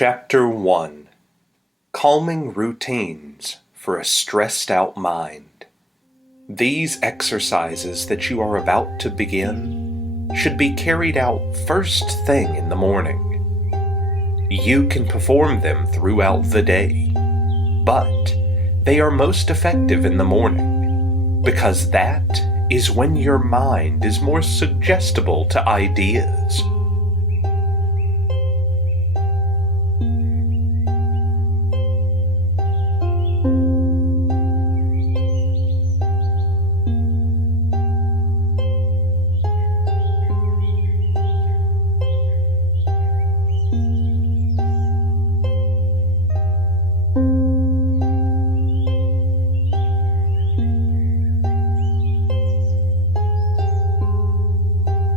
Chapter 1: Calming Routines for a Stressed Out Mind. These exercises that you are about to begin should be carried out first thing in the morning. You can perform them throughout the day, but they are most effective in the morning because that is when your mind is more suggestible to ideas.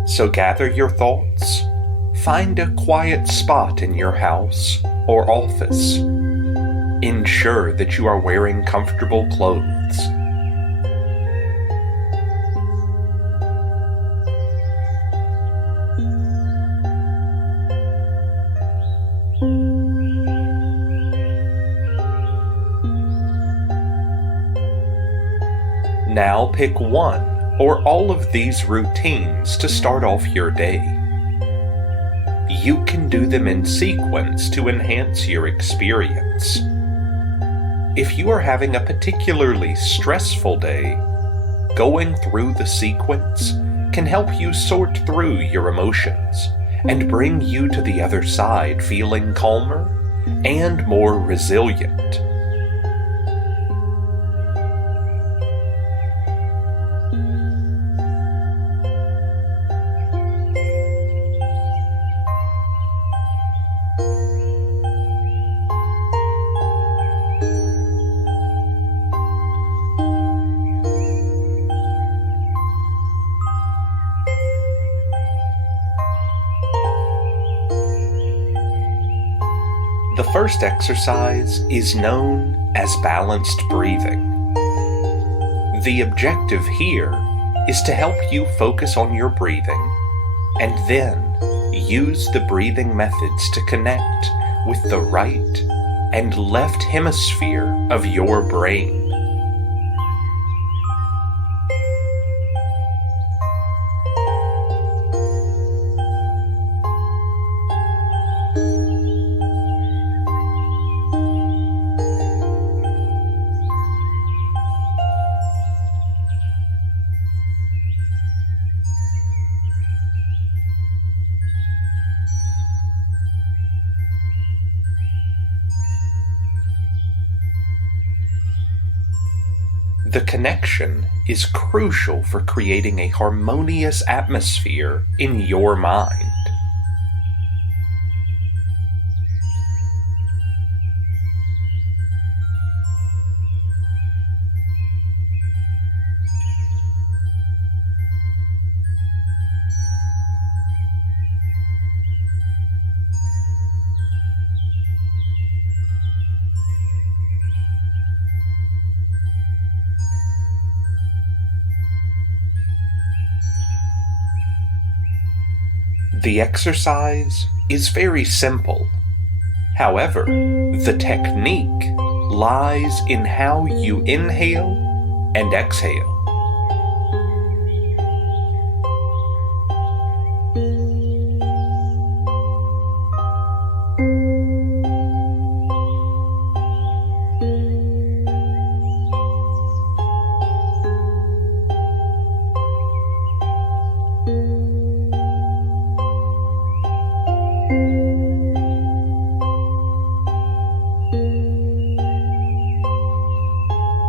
So gather your thoughts, find a quiet spot in your house or office. Ensure that you are wearing comfortable clothes. Now pick one or all of these routines to start off your day. You can do them in sequence to enhance your experience. If you are having a particularly stressful day, going through the sequence can help you sort through your emotions and bring you to the other side feeling calmer and more resilient. The first exercise is known as balanced breathing. The objective here is to help you focus on your breathing and then use the breathing methods to connect with the right and left hemisphere of your brain. The connection is crucial for creating a harmonious atmosphere in your mind. The exercise is very simple. However, the technique lies in how you inhale and exhale.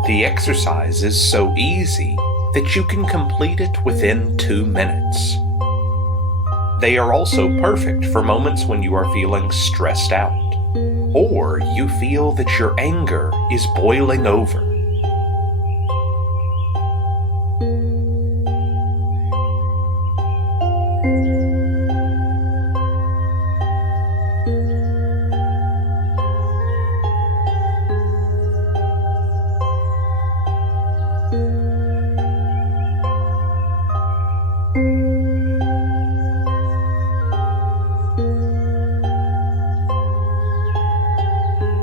The exercise is so easy that you can complete it within 2 minutes. They are also perfect for moments when you are feeling stressed out, or you feel that your anger is boiling over.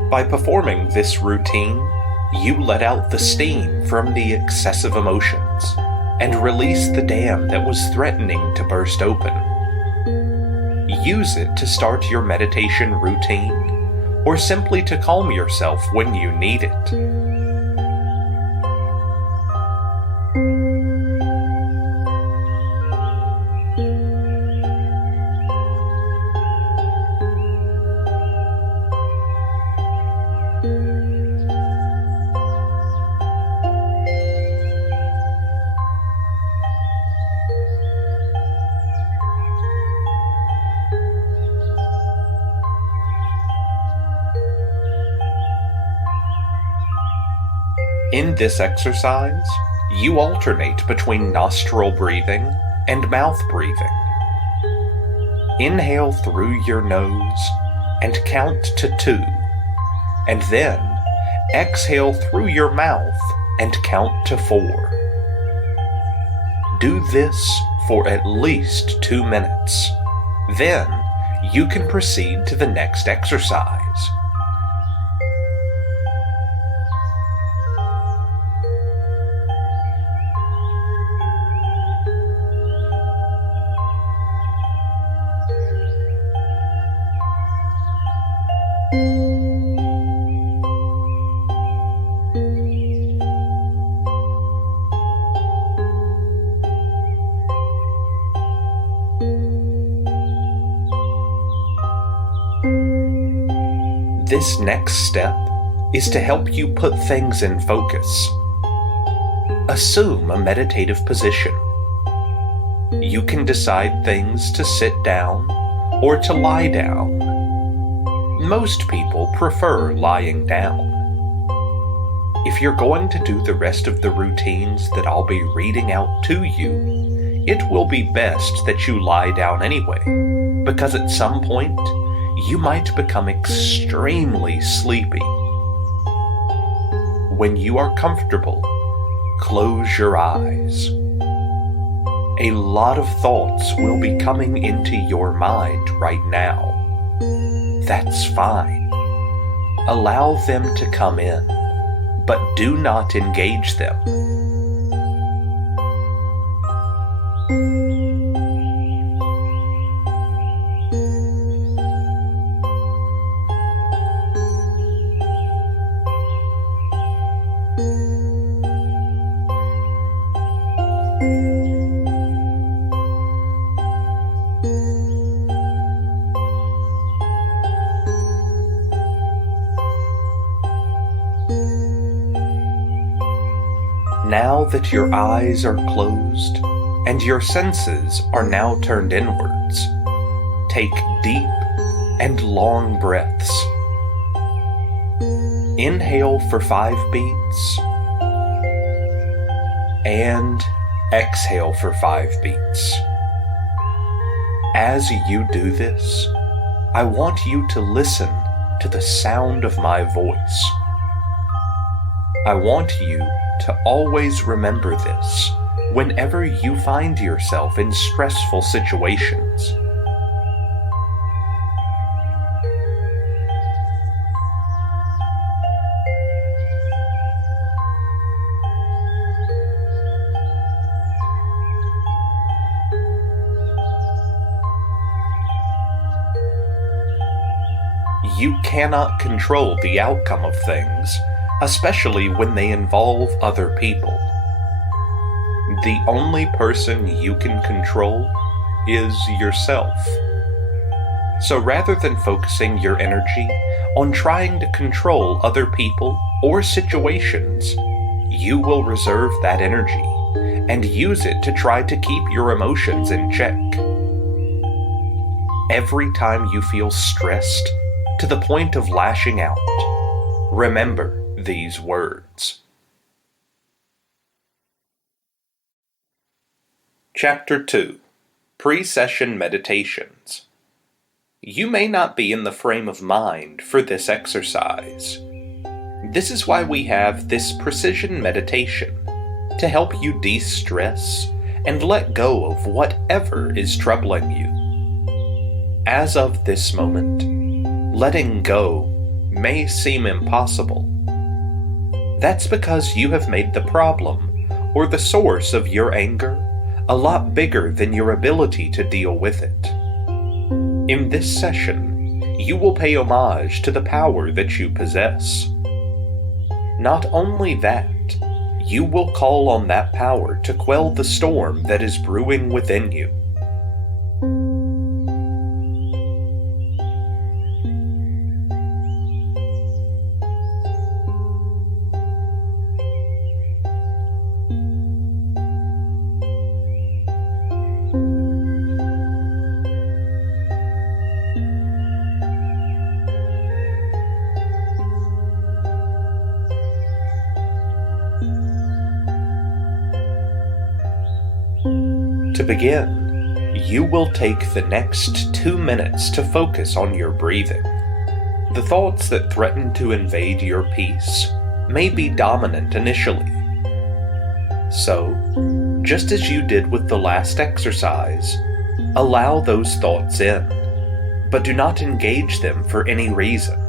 By performing this routine, you let out the steam from the excessive emotions and release the dam that was threatening to burst open. Use it to start your meditation routine, or simply to calm yourself when you need it. In this exercise, you alternate between nostril breathing and mouth breathing. Inhale through your nose and count to 2, and then exhale through your mouth and count to 4. Do this for at least 2 minutes. Then you can proceed to the next exercise. This next step is to help you put things in focus. Assume a meditative position. You can decide things to sit down or to lie down. Most people prefer lying down. If you're going to do the rest of the routines that I'll be reading out to you, it will be best that you lie down anyway, because at some point, you might become extremely sleepy. When you are comfortable, close your eyes. A lot of thoughts will be coming into your mind right now. That's fine. Allow them to come in, but do not engage them. Now that your eyes are closed and your senses are now turned inwards, take deep and long breaths. Inhale for 5 beats and exhale for 5 beats. As you do this, I want you to listen to the sound of my voice. I want you to always remember this whenever you find yourself in stressful situations. You cannot control the outcome of things, especially when they involve other people. The only person you can control is yourself. So rather than focusing your energy on trying to control other people or situations, you will reserve that energy and use it to try to keep your emotions in check. Every time you feel stressed to the point of lashing out, remember these words. Chapter 2. Pre-Session Meditations. You may not be in the frame of mind for this exercise. This is why we have this precision meditation, to help you de-stress and let go of whatever is troubling you. As of this moment, letting go may seem impossible. That's because you have made the problem, or the source of your anger, a lot bigger than your ability to deal with it. In this session, you will pay homage to the power that you possess. Not only that, you will call on that power to quell the storm that is brewing within you. To begin, you will take the next 2 minutes to focus on your breathing. The thoughts that threaten to invade your peace may be dominant initially. So, just as you did with the last exercise, allow those thoughts in, but do not engage them for any reason.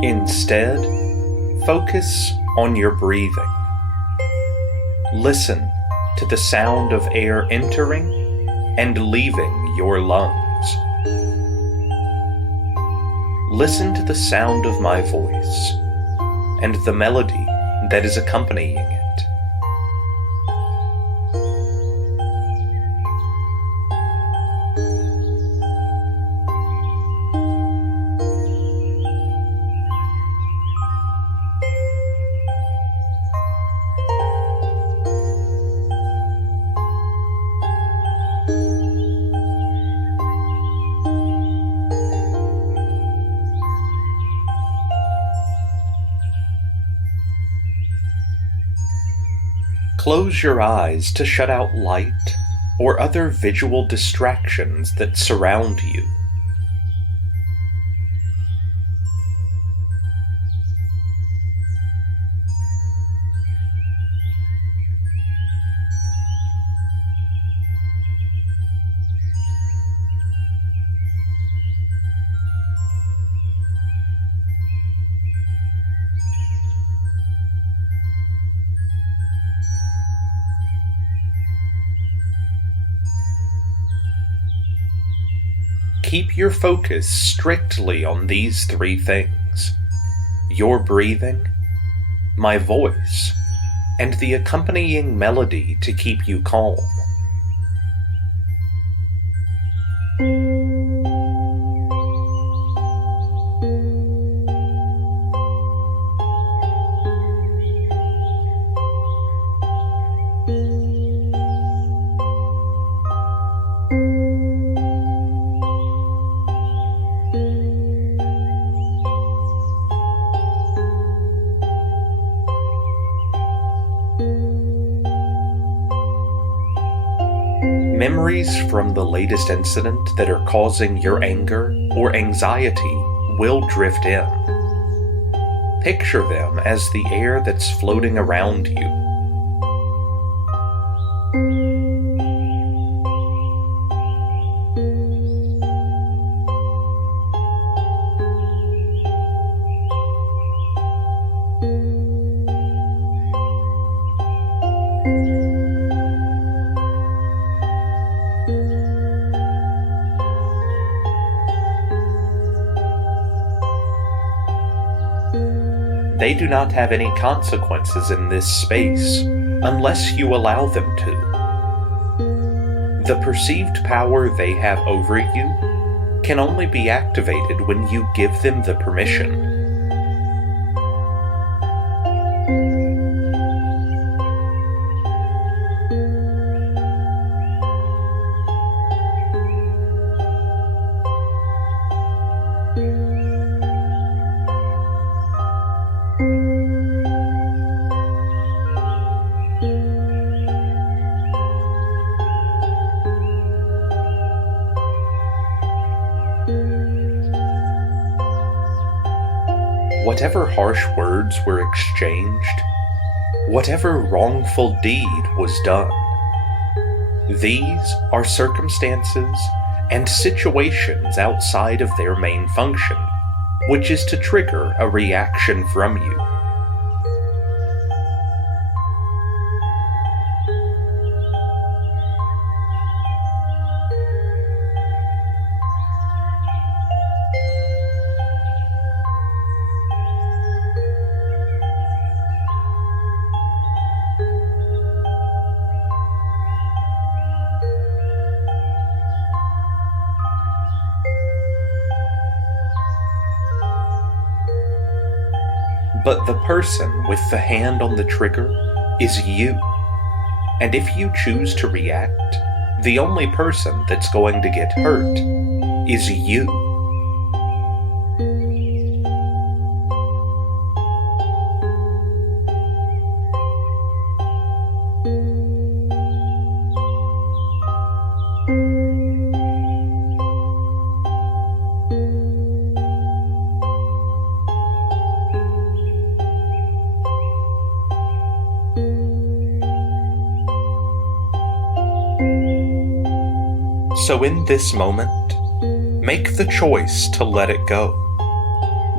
Instead, focus on your breathing. Listen to the sound of air entering and leaving your lungs. Listen to the sound of my voice and the melody that is accompanying it. Close your eyes to shut out light or other visual distractions that surround you. Keep your focus strictly on these 3 things: your breathing, my voice, and the accompanying melody to keep you calm. Memories from the latest incident that are causing your anger or anxiety will drift in. Picture them as the air that's floating around you. They do not have any consequences in this space unless you allow them to. The perceived power they have over you can only be activated when you give them the permission. whatever harsh words were exchanged, whatever wrongful deed was done. These are circumstances and situations outside of their main function, which is to trigger a reaction from you. But the person with the hand on the trigger is you. And if you choose to react, the only person that's going to get hurt is you. So in this moment, make the choice to let it go.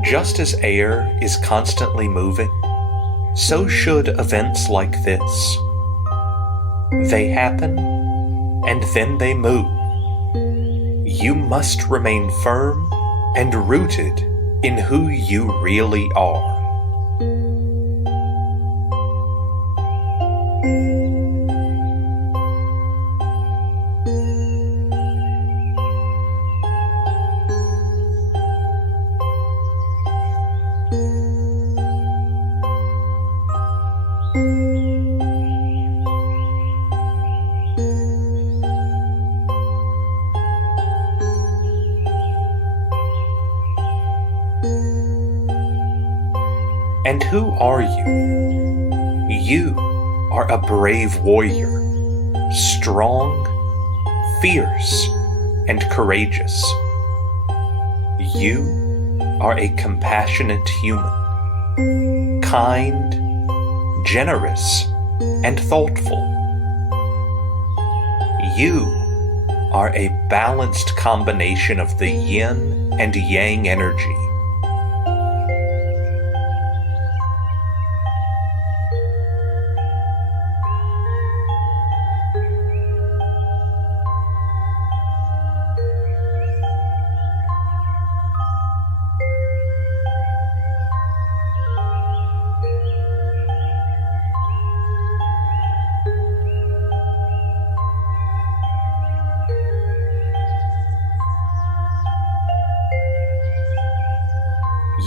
Just as air is constantly moving, so should events like this. They happen, and then they move. You must remain firm and rooted in who you really are. And who are you? You are a brave warrior, strong, fierce, and courageous. You are a compassionate human, kind, generous, and thoughtful. You are a balanced combination of the yin and yang energy.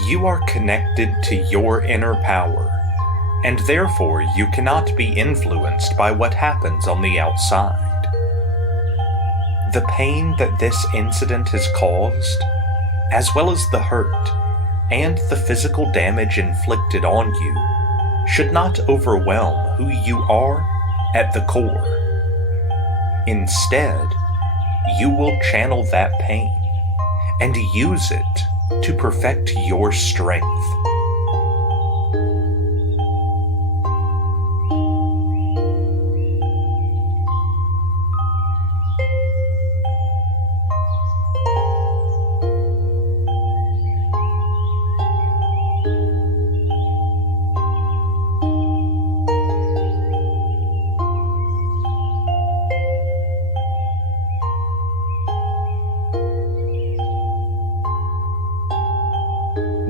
You are connected to your inner power, and therefore you cannot be influenced by what happens on the outside. The pain that this incident has caused, as well as the hurt and the physical damage inflicted on you, should not overwhelm who you are at the core. Instead, you will channel that pain and use it to perfect your strength.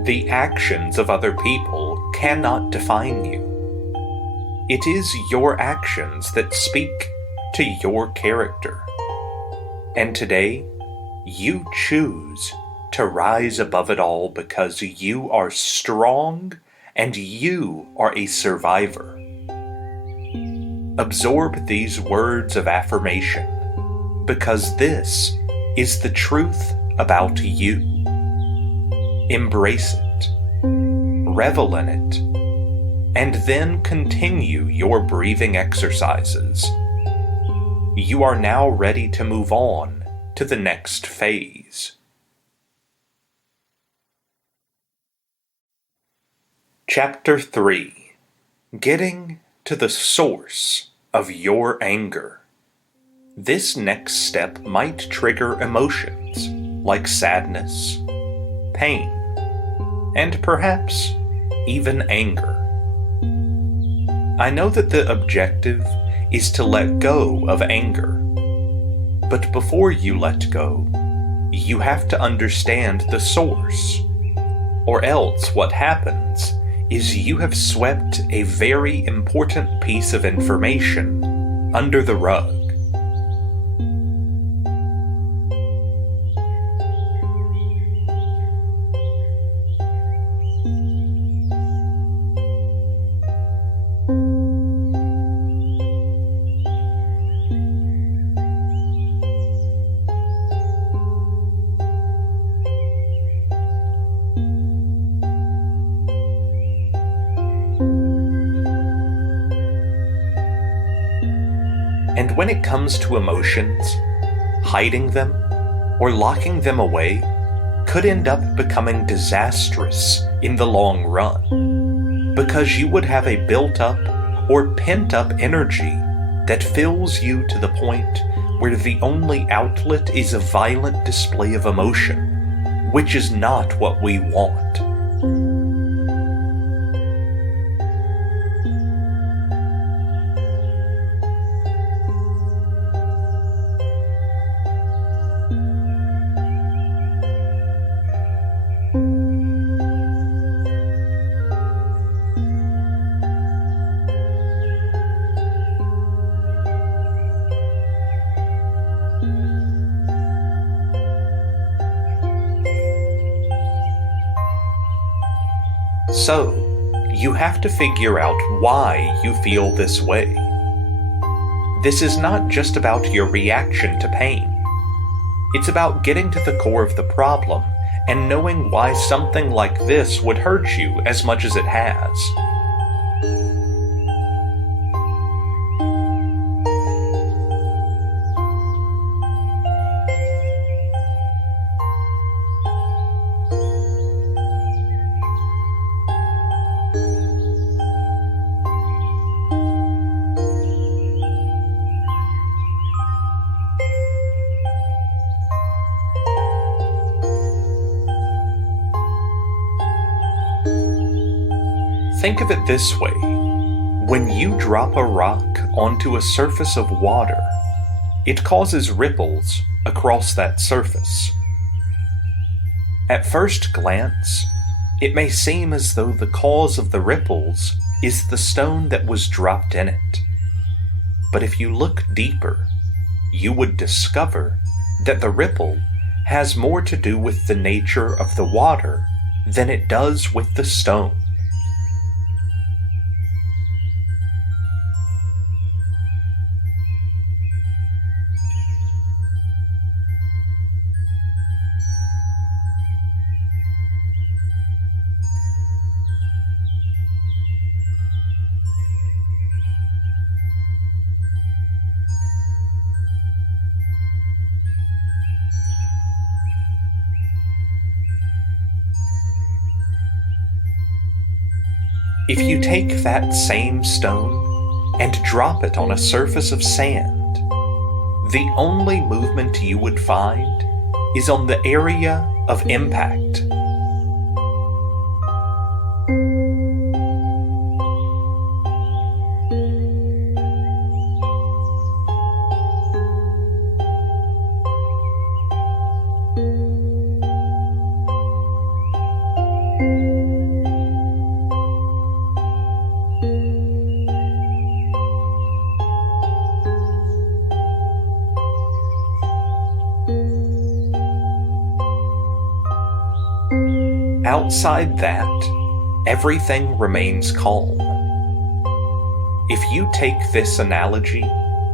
The actions of other people cannot define you. It is your actions that speak to your character. And today, you choose to rise above it all because you are strong and you are a survivor. Absorb these words of affirmation because this is the truth about you. Embrace it, revel in it, and then continue your breathing exercises. You are now ready to move on to the next phase. Chapter 3: Getting to the source of your anger. This next step might trigger emotions like sadness, pain, and perhaps even anger. I know that the objective is to let go of anger, but before you let go, you have to understand the source, or else what happens is you have swept a very important piece of information under the rug. And when it comes to emotions, hiding them or locking them away could end up becoming disastrous in the long run, because you would have a built-up or pent-up energy that fills you to the point where the only outlet is a violent display of emotion, which is not what we want. So, you have to figure out why you feel this way. This is not just about your reaction to pain. It's about getting to the core of the problem and knowing why something like this would hurt you as much as it has. Think of it this way: when you drop a rock onto a surface of water, it causes ripples across that surface. At first glance, it may seem as though the cause of the ripples is the stone that was dropped in it. But if you look deeper, you would discover that the ripple has more to do with the nature of the water than it does with the stone. If you take that same stone and drop it on a surface of sand, the only movement you would find is on the area of impact. Outside that, everything remains calm. If you take this analogy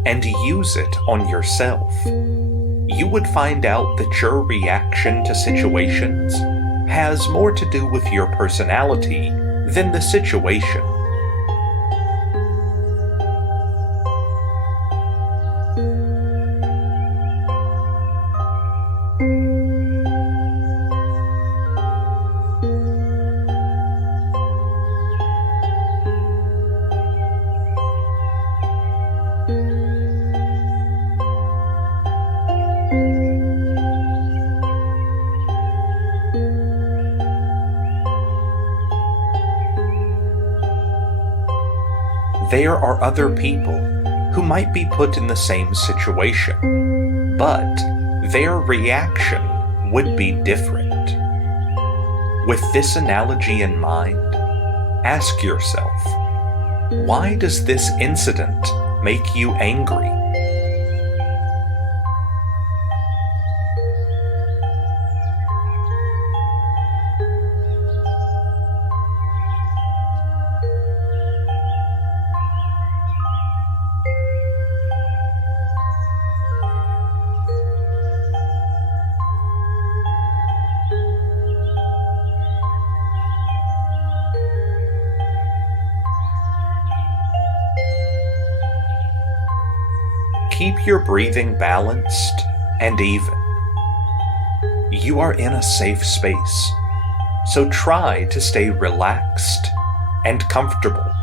and use it on yourself, you would find out that your reaction to situations has more to do with your personality than the situation. There are other people who might be put in the same situation, but their reaction would be different. With this analogy in mind, ask yourself, why does this incident make you angry? Keep your breathing balanced and even. You are in a safe space, so try to stay relaxed and comfortable.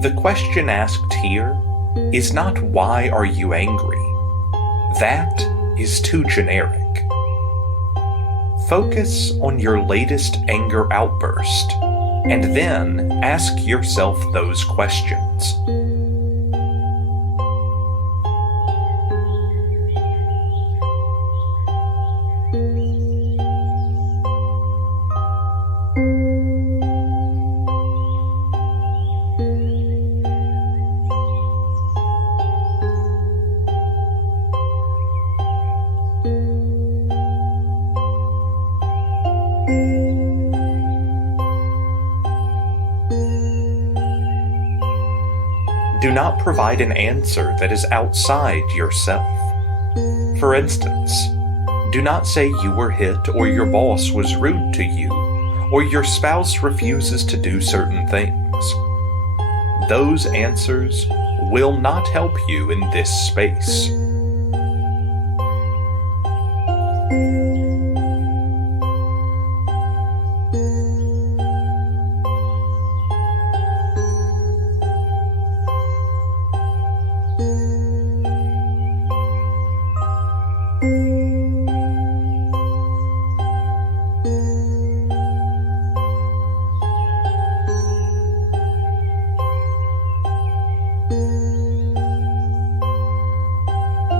The question asked here is not why are you angry? That is too generic. Focus on your latest anger outburst and then ask yourself those questions. Do not provide an answer that is outside yourself. For instance, do not say you were hit or your boss was rude to you or your spouse refuses to do certain things. Those answers will not help you in this space.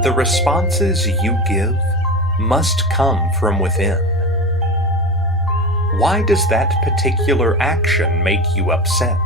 The responses you give must come from within. Why does that particular action make you upset?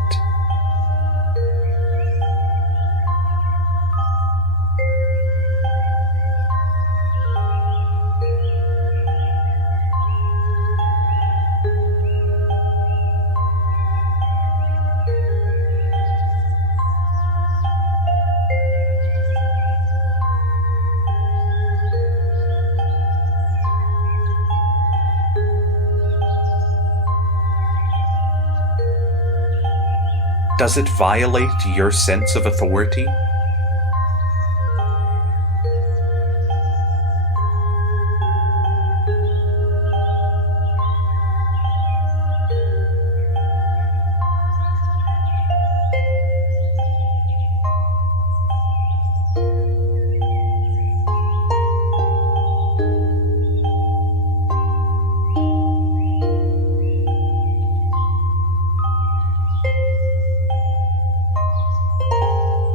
Does it violate your sense of authority?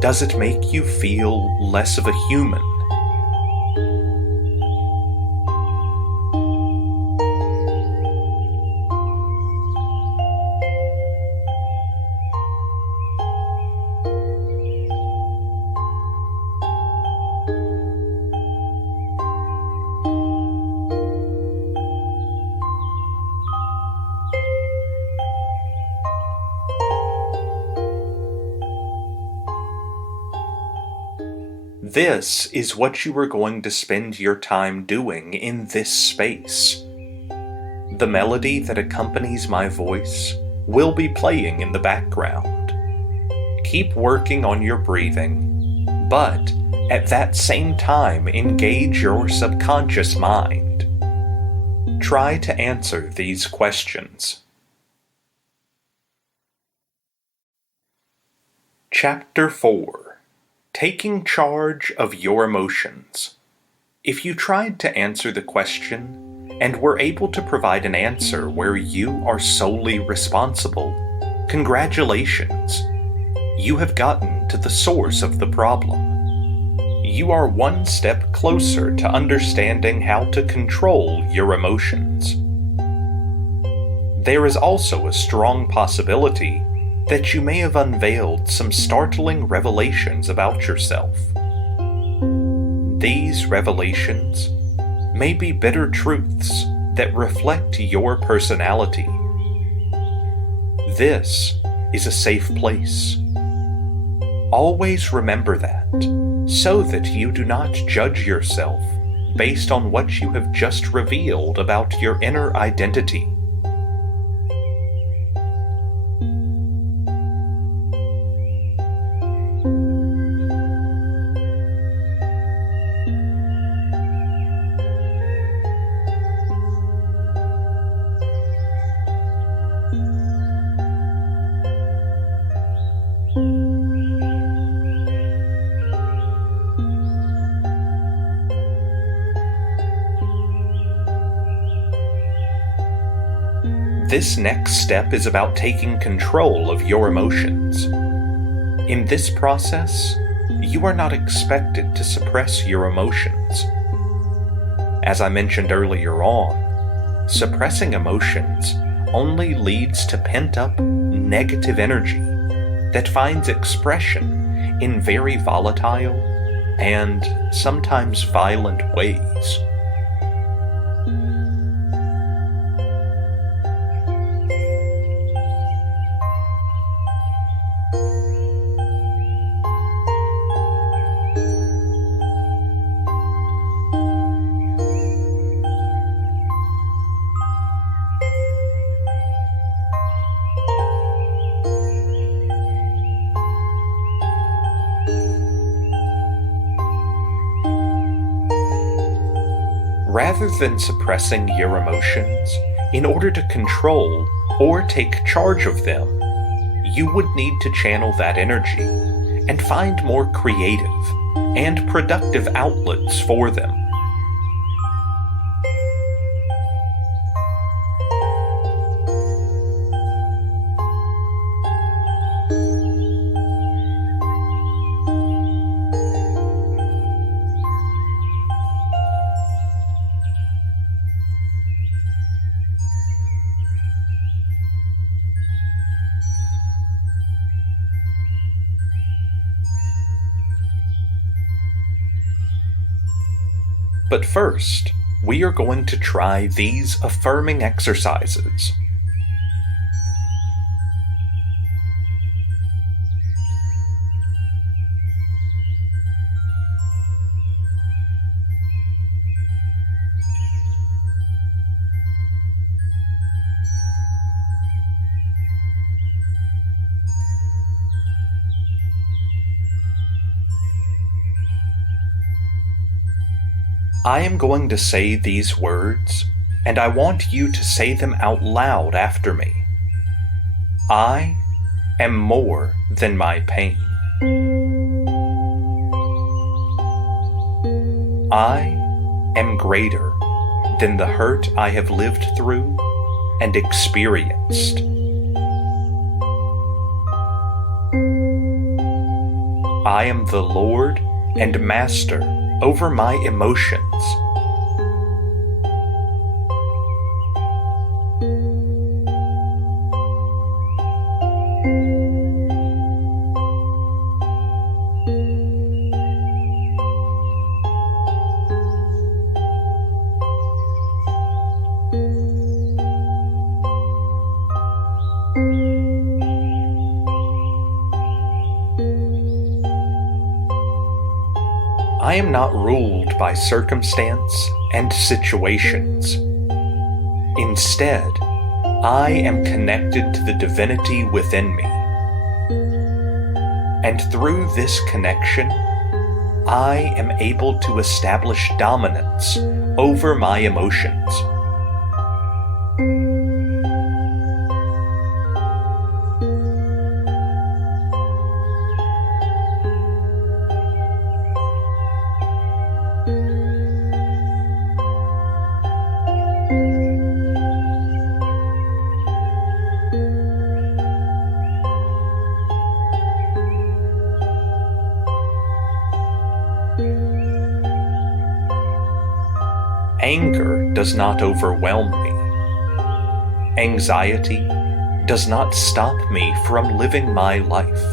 Does it make you feel less of a human? This is what you are going to spend your time doing in this space. The melody that accompanies my voice will be playing in the background. Keep working on your breathing but at that same time engage your subconscious mind. Try to answer these questions. Chapter 4. Taking Charge of Your Emotions. If you tried to answer the question and were able to provide an answer where you are solely responsible, congratulations! You have gotten to the source of the problem. You are one step closer to understanding how to control your emotions. There is also a strong possibility that you may have unveiled some startling revelations about yourself. These revelations may be bitter truths that reflect your personality. This is a safe place. Always remember that, so that you do not judge yourself based on what you have just revealed about your inner identity. This next step is about taking control of your emotions. In this process, you are not expected to suppress your emotions. As I mentioned earlier on, suppressing emotions only leads to pent-up, negative energy that finds expression in very volatile and sometimes violent ways. Rather than suppressing your emotions in order to control or take charge of them, you would need to channel that energy and find more creative and productive outlets for them. But first, we are going to try these affirming exercises. I am going to say these words, and I want you to say them out loud after me. I am more than my pain. I am greater than the hurt I have lived through and experienced. I am the Lord and Master over my emotions. I am not ruled by circumstance and situations. Instead, I am connected to the divinity within me. And through this connection, I am able to establish dominance over my emotions. Anger does not overwhelm me. Anxiety does not stop me from living my life.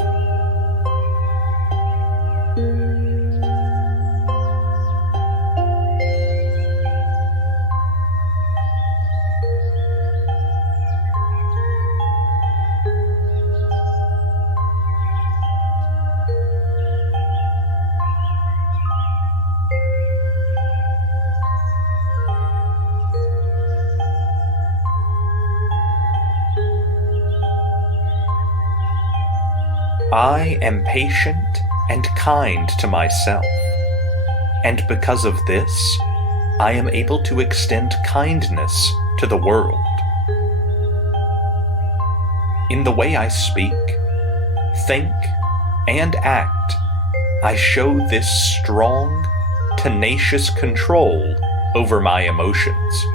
I am patient and kind to myself, and because of this, I am able to extend kindness to the world. In the way I speak, think, and act, I show this strong, tenacious control over my emotions.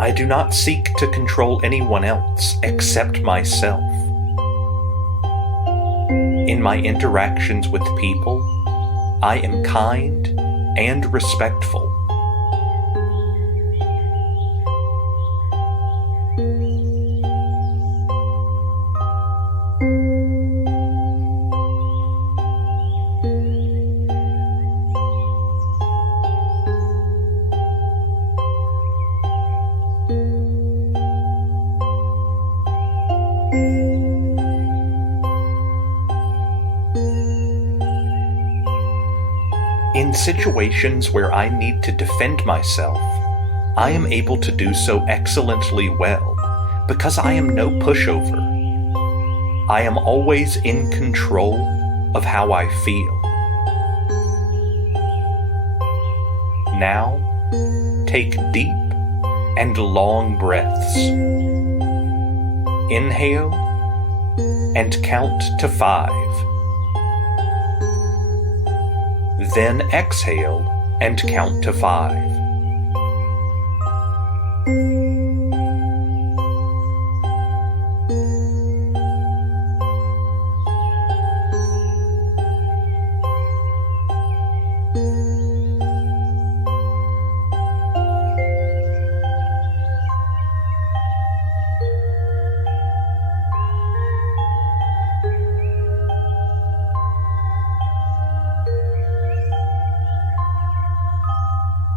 I do not seek to control anyone else except myself. In my interactions with people, I am kind and respectful. In situations where I need to defend myself, I am able to do so excellently well because I am no pushover. I am always in control of how I feel. Now, take deep and long breaths. Inhale and count to 5. Then exhale and count to 5.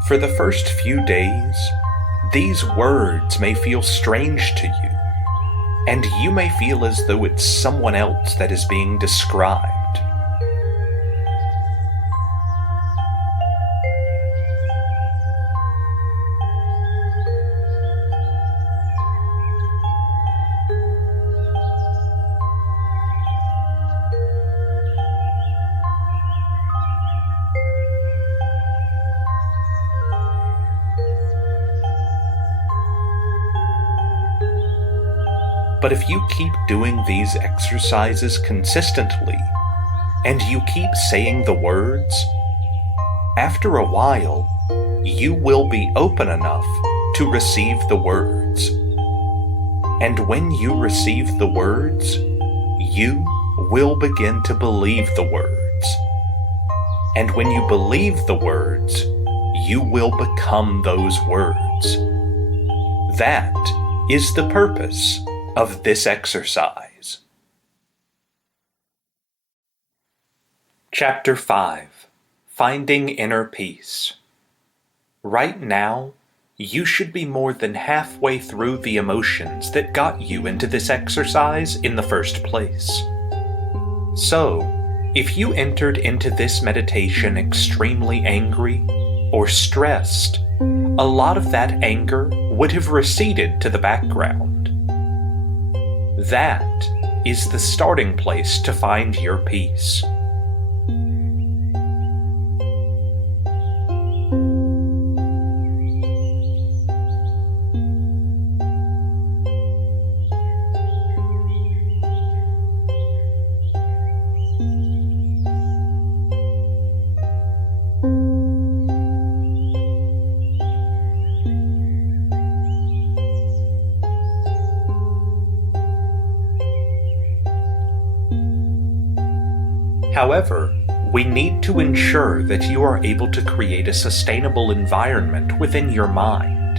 For the first few days, these words may feel strange to you, and you may feel as though it's someone else that is being described. But if you keep doing these exercises consistently, and you keep saying the words, after a while, you will be open enough to receive the words. And when you receive the words, you will begin to believe the words. And when you believe the words, you will become those words. That is the purpose of this exercise. Chapter 5. Finding Inner Peace. Right now, you should be more than halfway through the emotions that got you into this exercise in the first place. So, if you entered into this meditation extremely angry or stressed, a lot of that anger would have receded to the background. That is the starting place to find your peace. However, we need to ensure that you are able to create a sustainable environment within your mind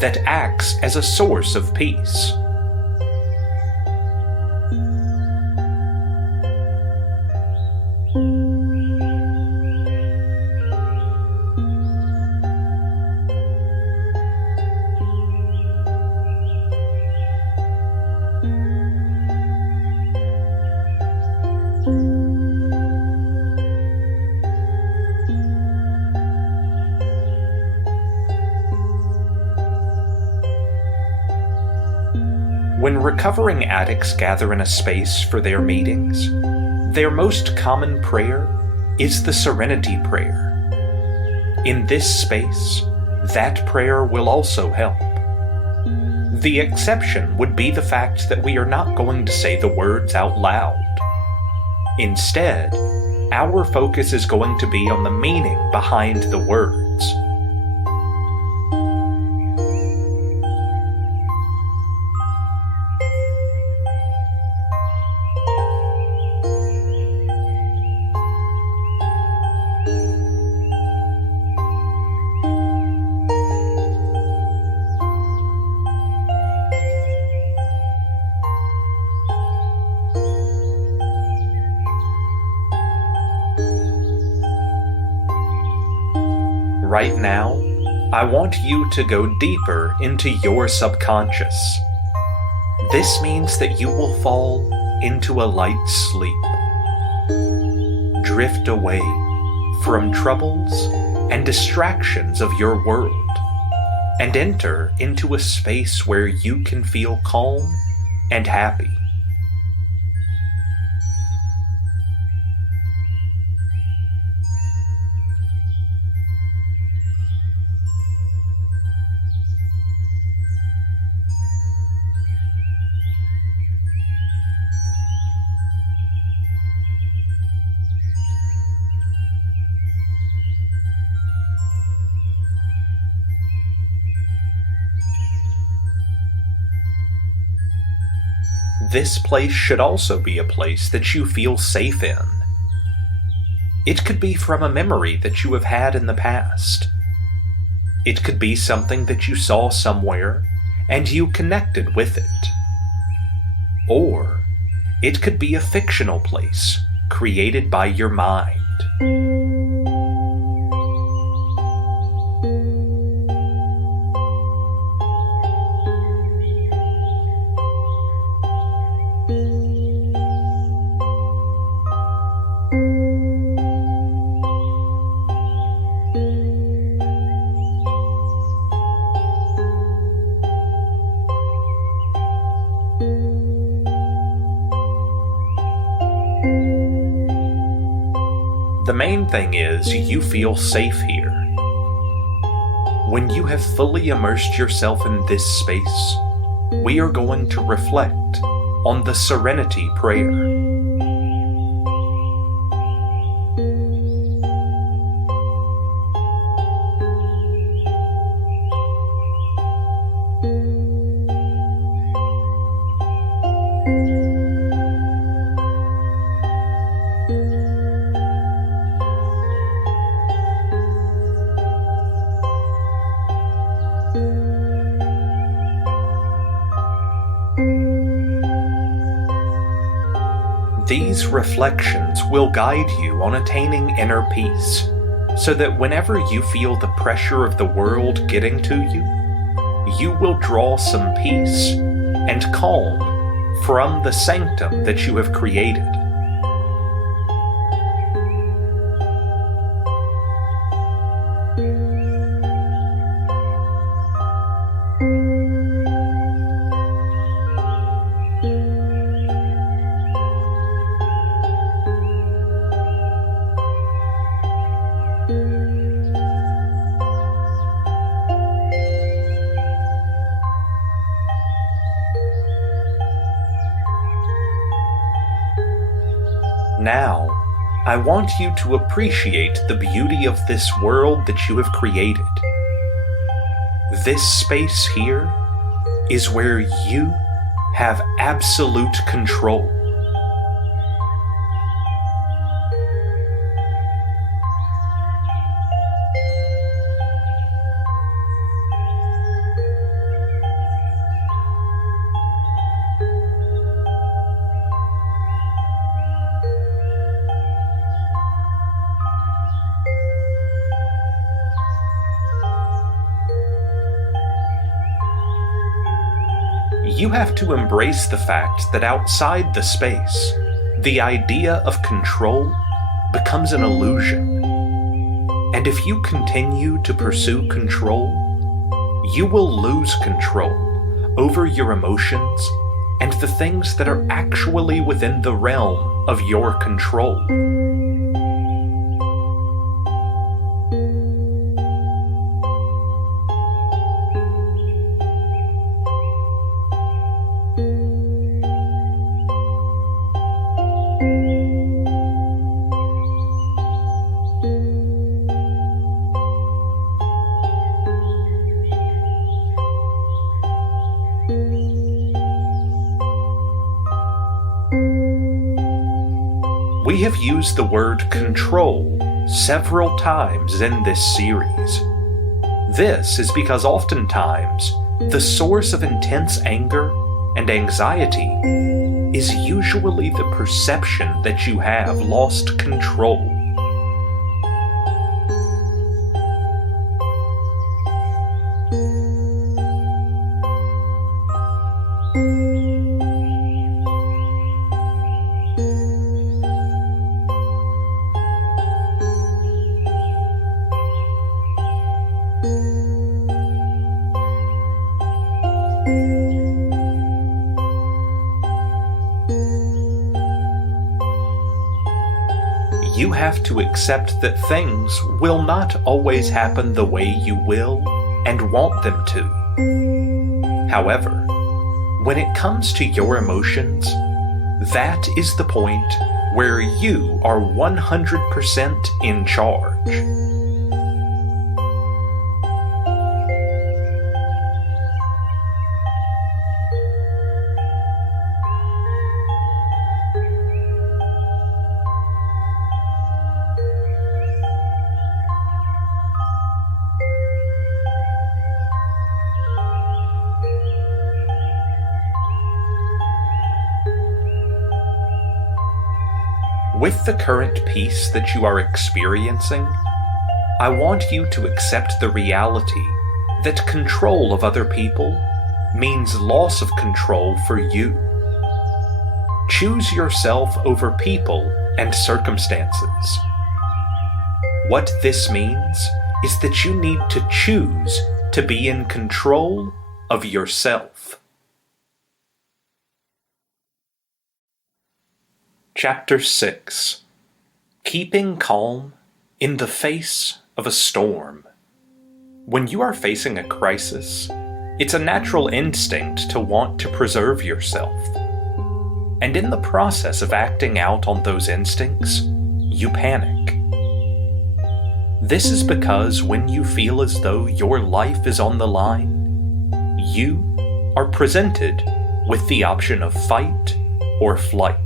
that acts as a source of peace. When recovering addicts gather in a space for their meetings, their most common prayer is the Serenity Prayer. In this space, that prayer will also help. The exception would be the fact that we are not going to say the words out loud. Instead, our focus is going to be on the meaning behind the words. Right now, I want you to go deeper into your subconscious. This means that you will fall into a light sleep. Drift away from troubles and distractions of your world, and enter into a space where you can feel calm and happy. This place should also be a place that you feel safe in. It could be from a memory that you have had in the past. It could be something that you saw somewhere and you connected with it. Or it could be a fictional place created by your mind. The main thing is you feel safe here. When you have fully immersed yourself in this space, we are going to reflect on the Serenity Prayer. These reflections will guide you on attaining inner peace so that whenever you feel the pressure of the world getting to you, you will draw some peace and calm from the sanctum that you have created. Now, I want you to appreciate the beauty of this world that you have created. This space here is where you have absolute control. You have to embrace the fact that outside the space, the idea of control becomes an illusion. And if you continue to pursue control, you will lose control over your emotions and the things that are actually within the realm of your control. We have used the word control several times in this series. This is because oftentimes the source of intense anger and anxiety is usually the perception that you have lost control. You have to accept that things will not always happen the way you will and want them to. However, when it comes to your emotions, that is the point where you are 100% in charge. With the current peace that you are experiencing, I want you to accept the reality that control of other people means loss of control for you. Choose yourself over people and circumstances. What this means is that you need to choose to be in control of yourself. Chapter 6. Keeping Calm in the Face of a Storm. When you are facing a crisis, it's a natural instinct to want to preserve yourself. And in the process of acting out on those instincts, you panic. This is because when you feel as though your life is on the line, you are presented with the option of fight or flight.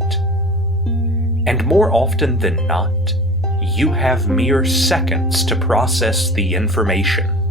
And more often than not, you have mere seconds to process the information.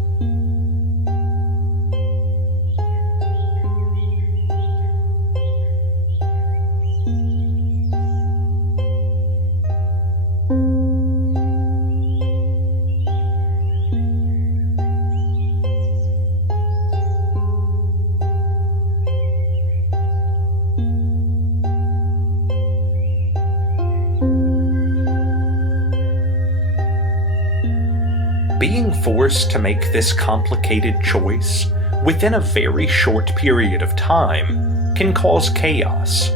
Being forced to make this complicated choice within a very short period of time can cause chaos,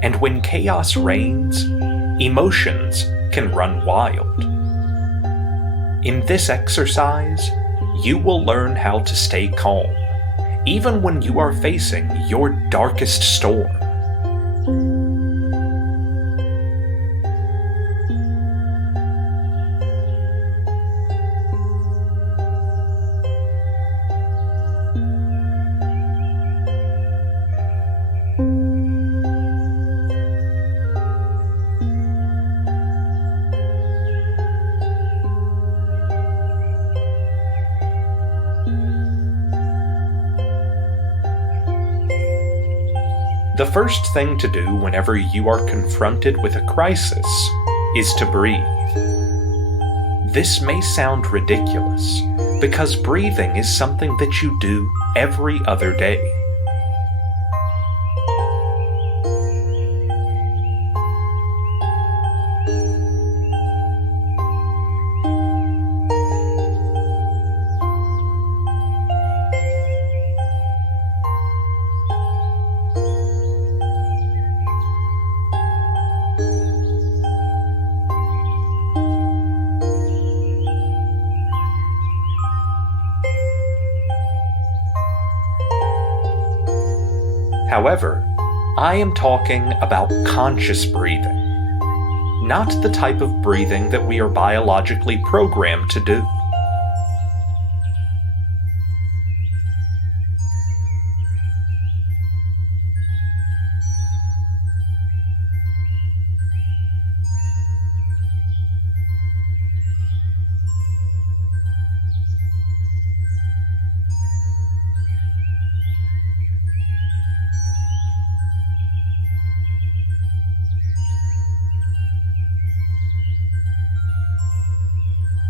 and when chaos reigns, emotions can run wild. In this exercise, you will learn how to stay calm, even when you are facing your darkest storm. The first thing to do whenever you are confronted with a crisis is to breathe. This may sound ridiculous, because breathing is something that you do every other day. However, I am talking about conscious breathing, not the type of breathing that we are biologically programmed to do.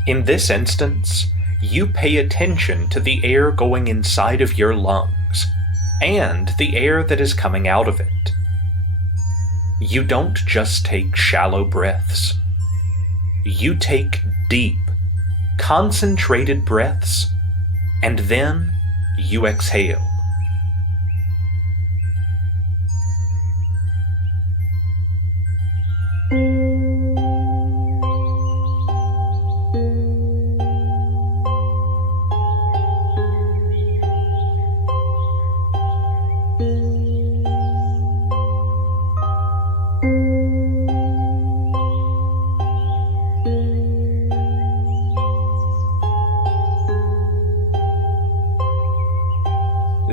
In this instance, you pay attention to the air going inside of your lungs and the air that is coming out of it. You don't just take shallow breaths. You take deep, concentrated breaths, and then you exhale.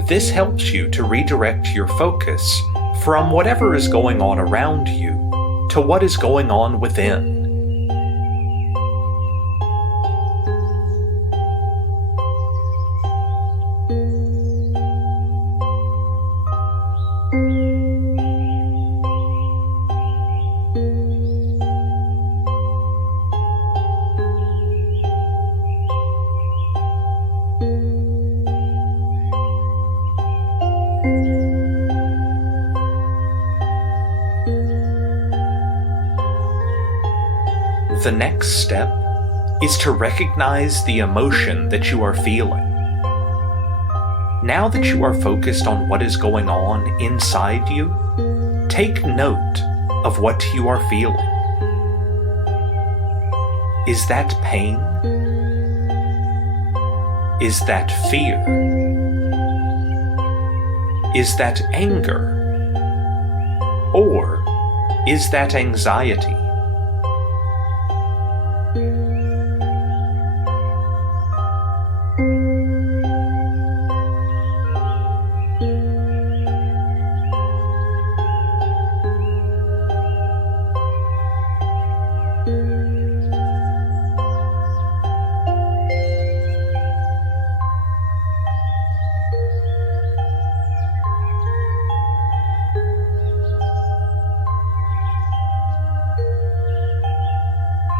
This helps you to redirect your focus from whatever is going on around you to what is going on within. The next step is to recognize the emotion that you are feeling. Now that you are focused on what is going on inside you, take note of what you are feeling. Is that pain? Is that fear? Is that anger? Or is that anxiety?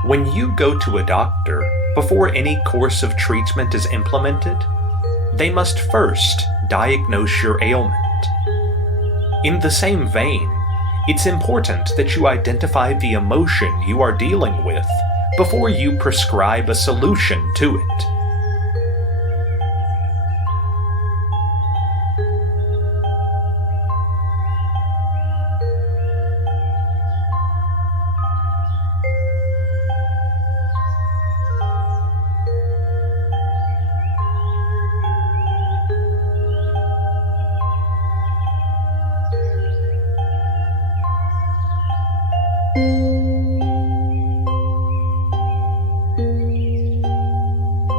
When you go to a doctor, before any course of treatment is implemented, they must first diagnose your ailment. In the same vein, it's important that you identify the emotion you are dealing with before you prescribe a solution to it.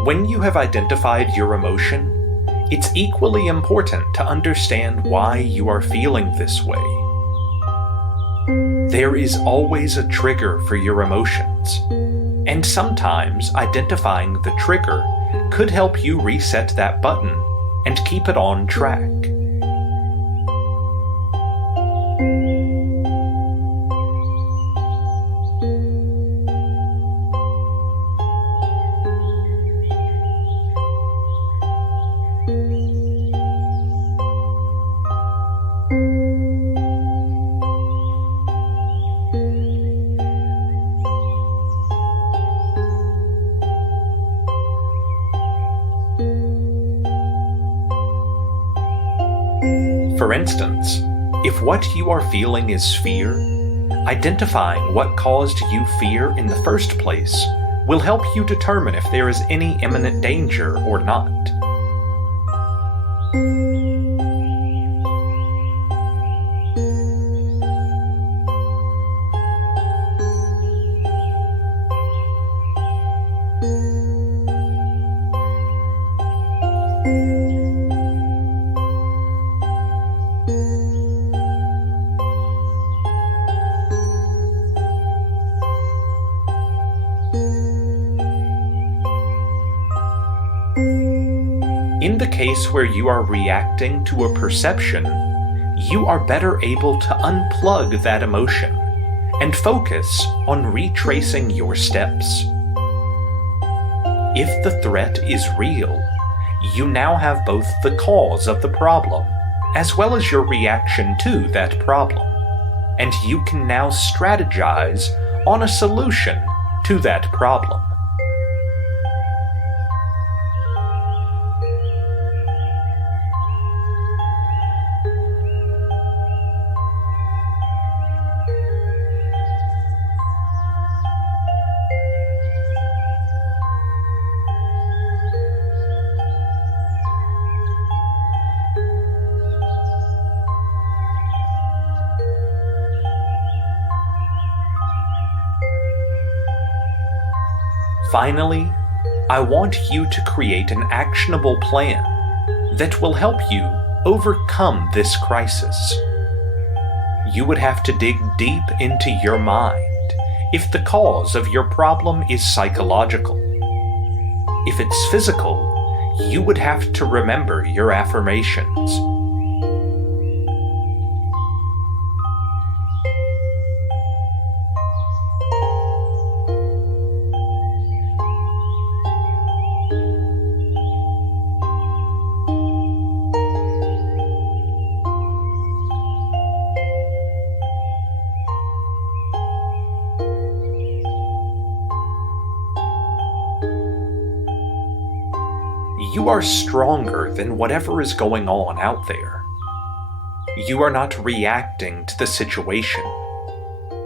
When you have identified your emotion, it's equally important to understand why you are feeling this way. There is always a trigger for your emotions, and sometimes identifying the trigger could help you reset that button and keep it on track. For instance, if what you are feeling is fear, identifying what caused you fear in the first place will help you determine if there is any imminent danger or not. In the case where you are reacting to a perception, you are better able to unplug that emotion and focus on retracing your steps. If the threat is real, you now have both the cause of the problem as well as your reaction to that problem, and you can now strategize on a solution to that problem. Finally, I want you to create an actionable plan that will help you overcome this crisis. You would have to dig deep into your mind if the cause of your problem is psychological. If it's physical, you would have to remember your affirmations. You are stronger than whatever is going on out there. You are not reacting to the situation.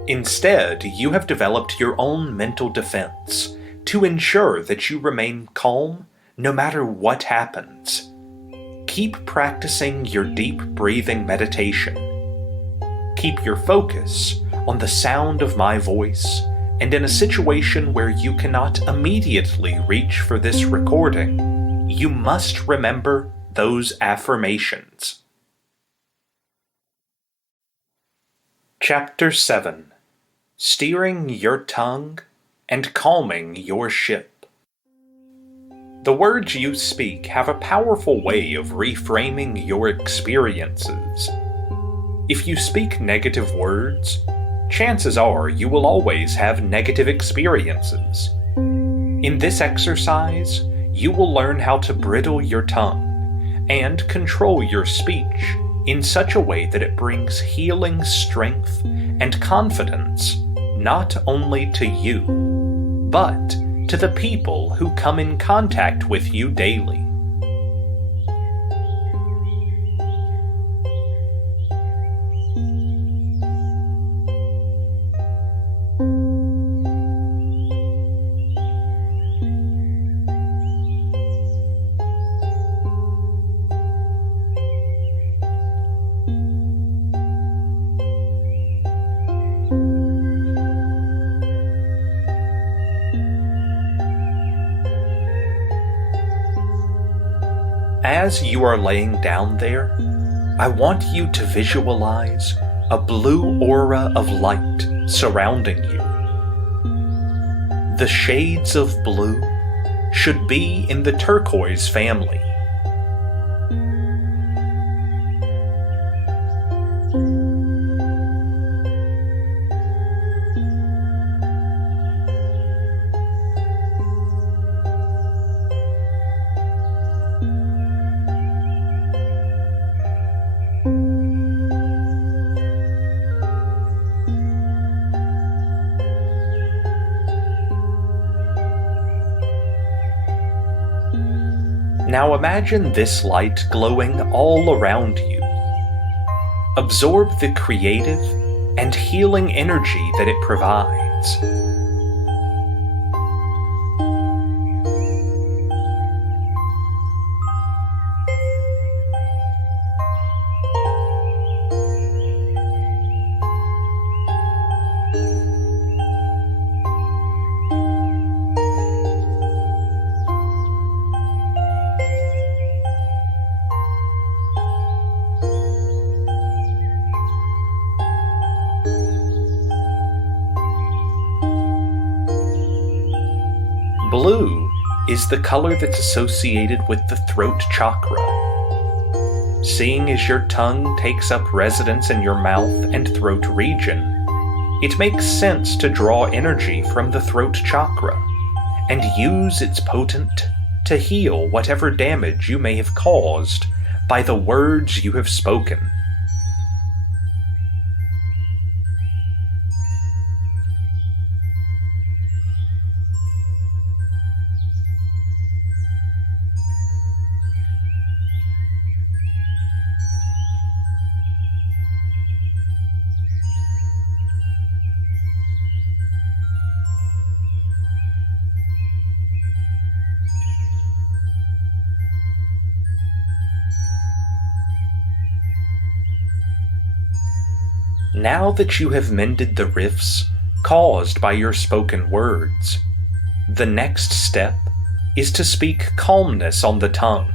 Instead, you have developed your own mental defense to ensure that you remain calm no matter what happens. Keep practicing your deep breathing meditation. Keep your focus on the sound of my voice, and in a situation where you cannot immediately reach for this recording, you must remember those affirmations. Chapter 7. Steering Your Tongue and Calming Your Ship. The words you speak have a powerful way of reframing your experiences. If you speak negative words, chances are you will always have negative experiences. In this exercise, you will learn how to bridle your tongue and control your speech in such a way that it brings healing strength and confidence not only to you, but to the people who come in contact with you daily. As you are laying down there, I want you to visualize a blue aura of light surrounding you. The shades of blue should be in the turquoise family. Now imagine this light glowing all around you. Absorb the creative and healing energy that it provides. Blue is the color that's associated with the throat chakra. Seeing as your tongue takes up residence in your mouth and throat region, it makes sense to draw energy from the throat chakra and use its potent to heal whatever damage you may have caused by the words you have spoken. Now that you have mended the rifts caused by your spoken words, the next step is to speak calmness on the tongue.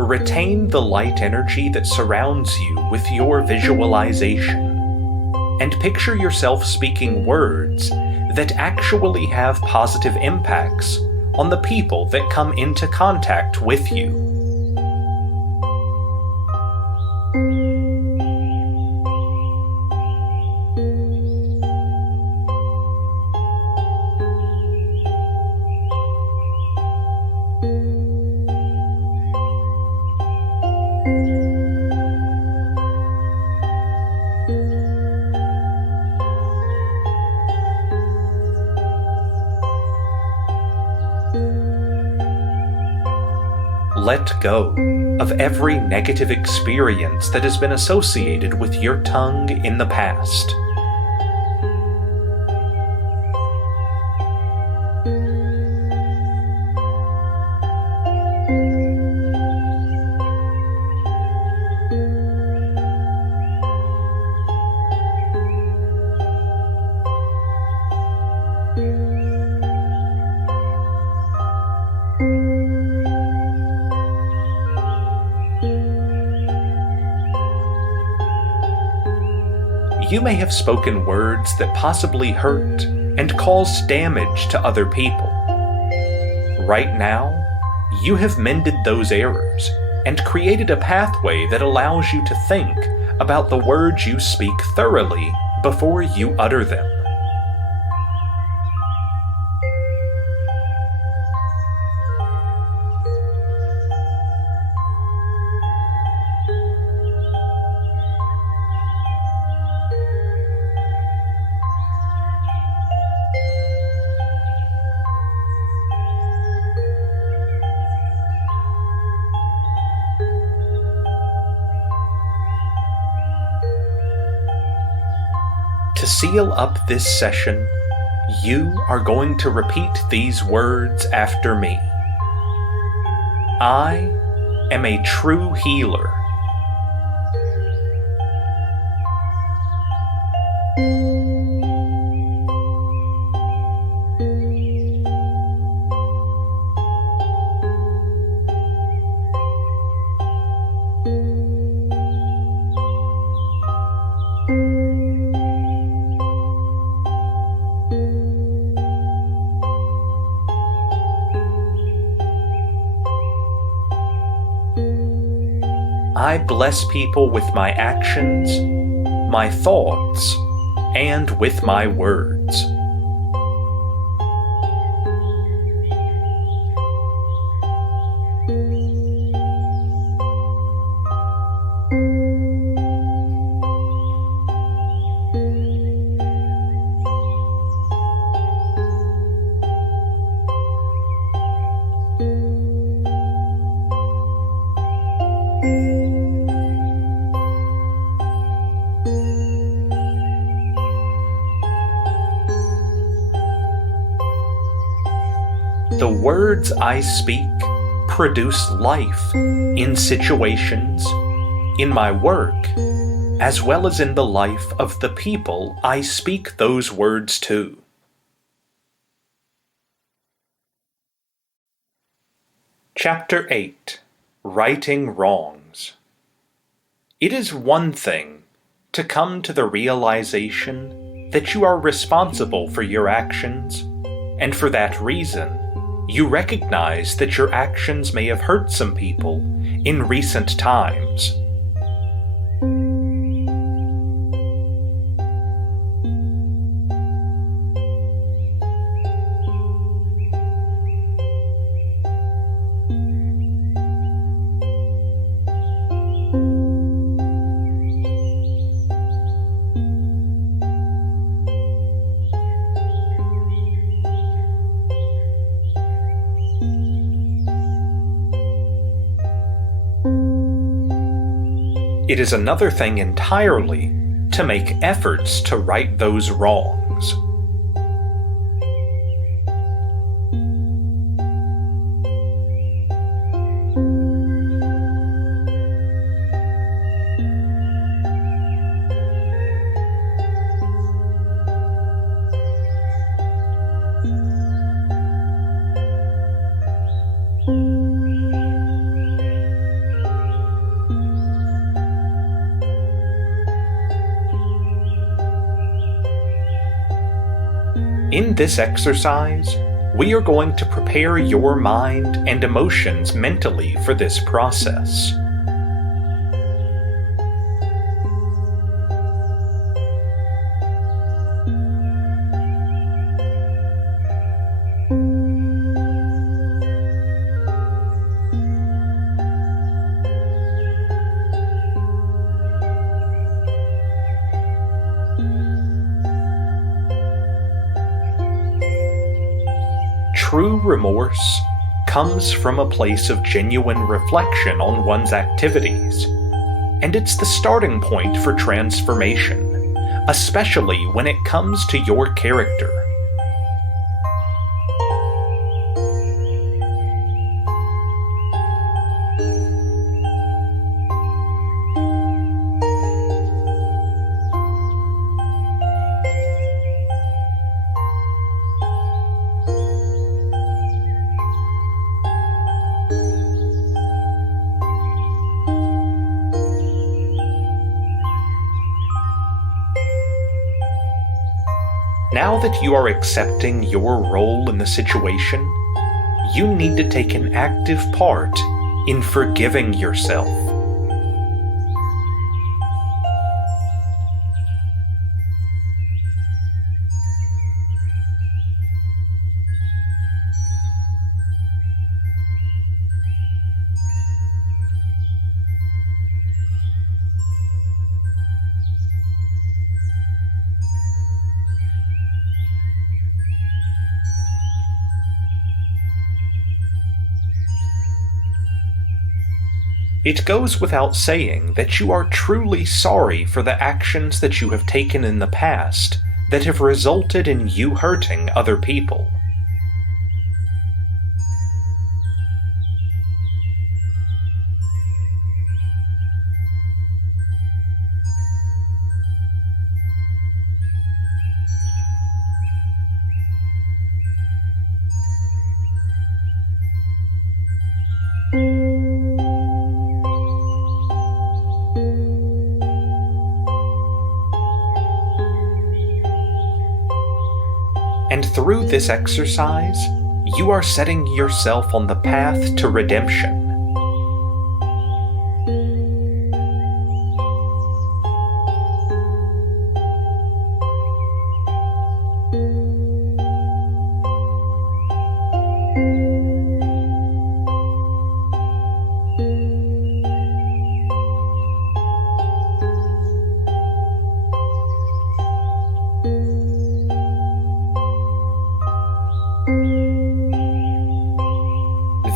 Retain the light energy that surrounds you with your visualization, and picture yourself speaking words that actually have positive impacts on the people that come into contact with you. Let go of every negative experience that has been associated with your tongue in the past. you may have spoken words that possibly hurt and caused damage to other people. Right now, you have mended those errors and created a pathway that allows you to think about the words you speak thoroughly before you utter them. To seal up this session, you are going to repeat these words after me. I am a true healer. I bless people with my actions, my thoughts, and with my words. The words I speak produce life in situations, in my work, as well as in the life of the people I speak those words to. Chapter 8. Righting Wrongs. It is one thing to come to the realization that you are responsible for your actions, and for that reason, you recognize that your actions may have hurt some people in recent times. It is another thing entirely to make efforts to right those wrongs. In this exercise, we are going to prepare your mind and emotions mentally for this process. True remorse comes from a place of genuine reflection on one's activities, and it's the starting point for transformation, especially when it comes to your character. Now that you are accepting your role in the situation, you need to take an active part in forgiving yourself. It goes without saying that you are truly sorry for the actions that you have taken in the past that have resulted in you hurting other people. And through this exercise, you are setting yourself on the path to redemption.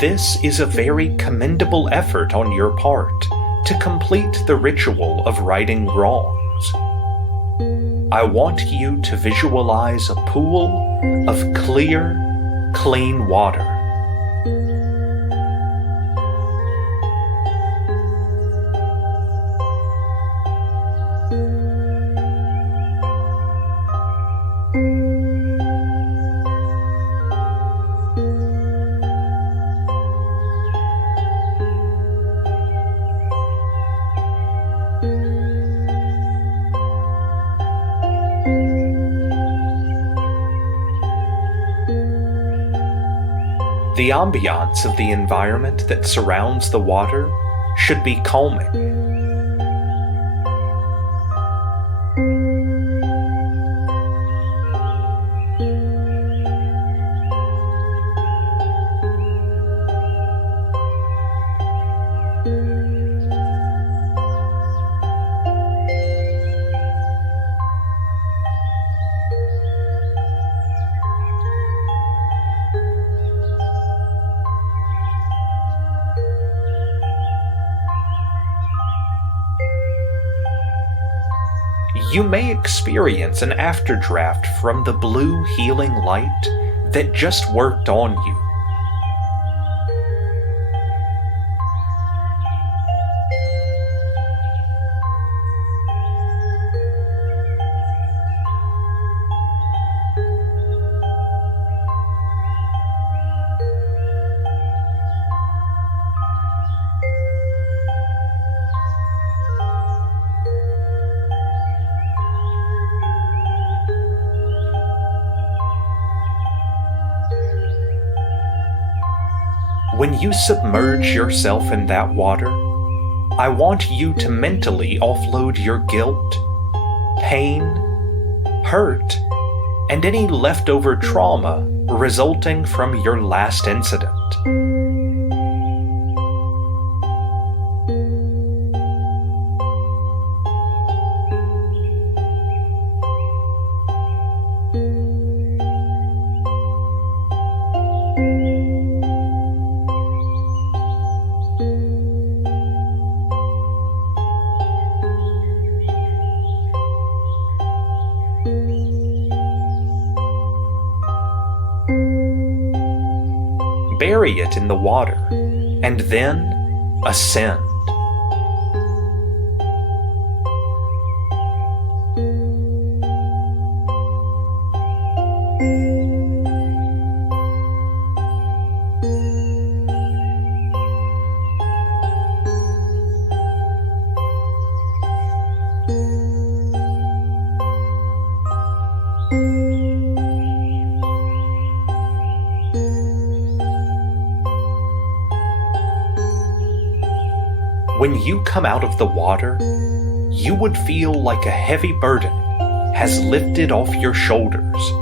This is a very commendable effort on your part to complete the ritual of righting wrongs. I want you to visualize a pool of clear, clean water. The ambiance of the environment that surrounds the water should be calming. You may experience an afterdraft from the blue healing light that just worked on you. When you submerge yourself in that water, I want you to mentally offload your guilt, pain, hurt, and any leftover trauma resulting from your last incident. Bury it in the water, and then ascend. when you come out of the water, you would feel like a heavy burden has lifted off your shoulders.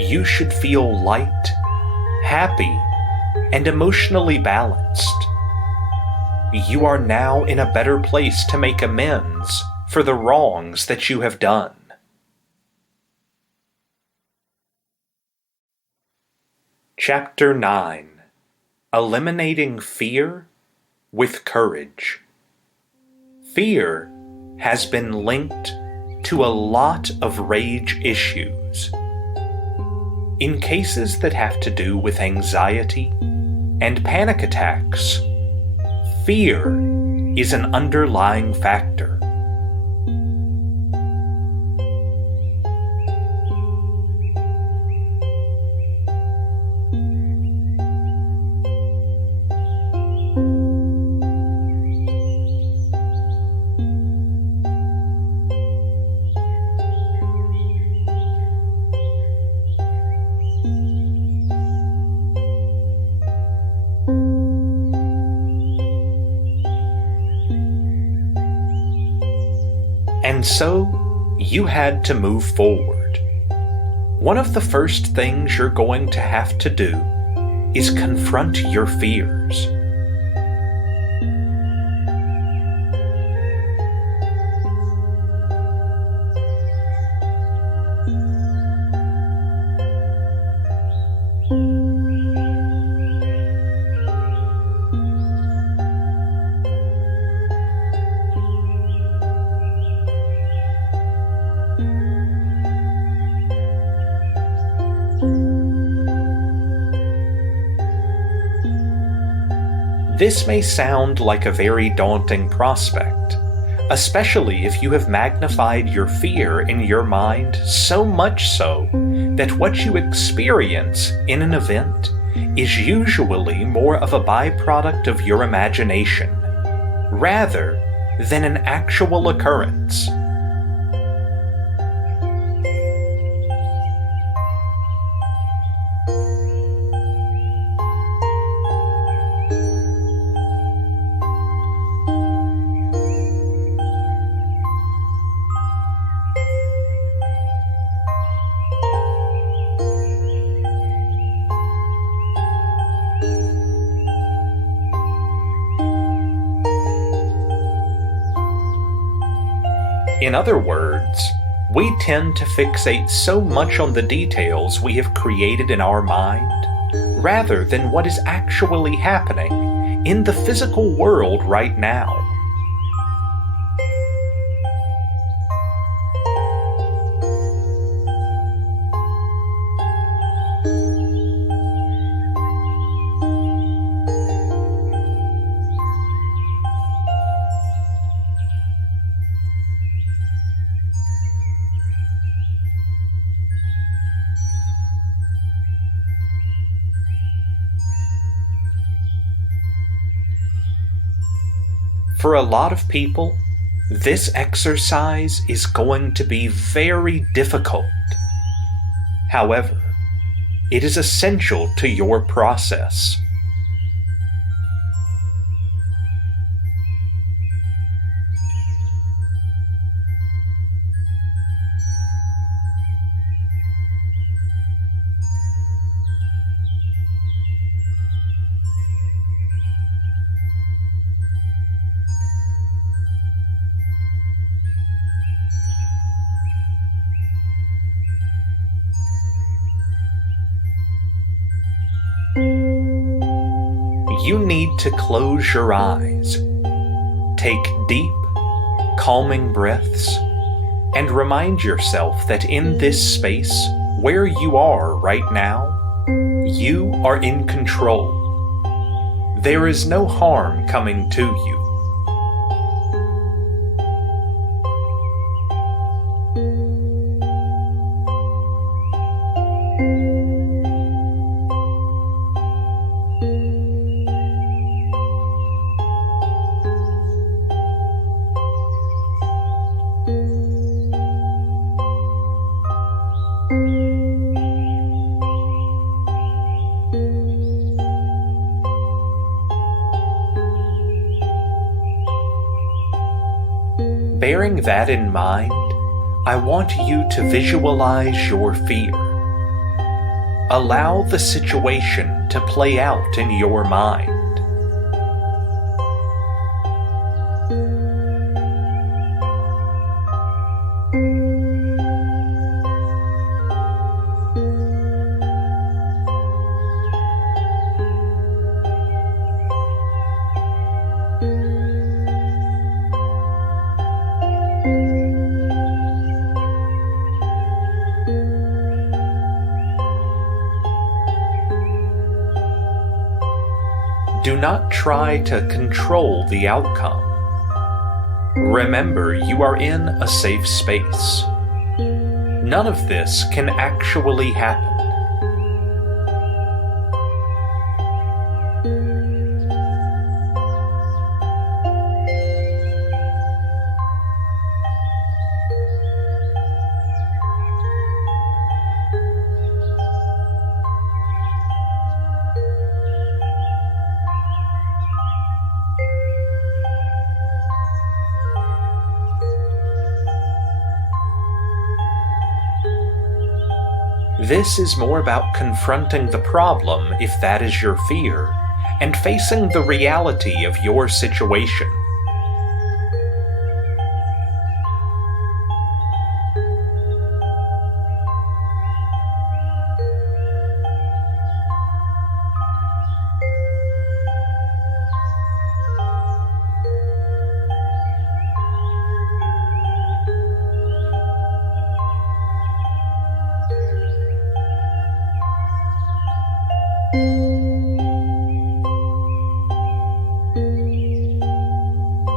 You should feel light, happy, and emotionally balanced. You are now in a better place to make amends for the wrongs that you have done. Chapter 9: Eliminating Fear with Courage. Fear has been linked to a lot of rage issues. In cases that have to do with anxiety and panic attacks, fear is an underlying factor. And so, you had to move forward. One of the first things you're going to have to do is confront your fears. This may sound like a very daunting prospect, especially if you have magnified your fear in your mind so much so that what you experience in an event is usually more of a byproduct of your imagination, rather than an actual occurrence. In other words, we tend to fixate so much on the details we have created in our mind, rather than what is actually happening in the physical world right now. For a lot of people, this exercise is going to be very difficult. However, it is essential to your process. You need to close your eyes, take deep, calming breaths, and remind yourself that in this space where you are right now, you are in control. There is no harm coming to you. bearing that in mind, I want you to visualize your fear. Allow the situation to play out in your mind. Do not try to control the outcome. Remember, you are in a safe space. None of this can actually happen. This is more about confronting the problem, if that is your fear, and facing the reality of your situation.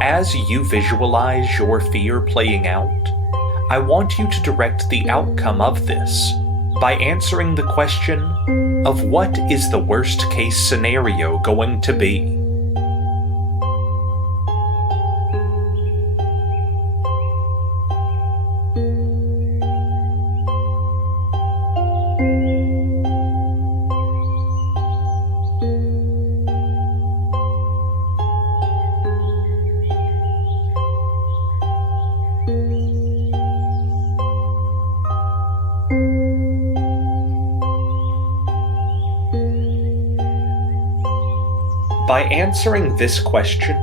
As you visualize your fear playing out, I want you to direct the outcome of this by answering the question of what is the worst case scenario going to be? By answering this question,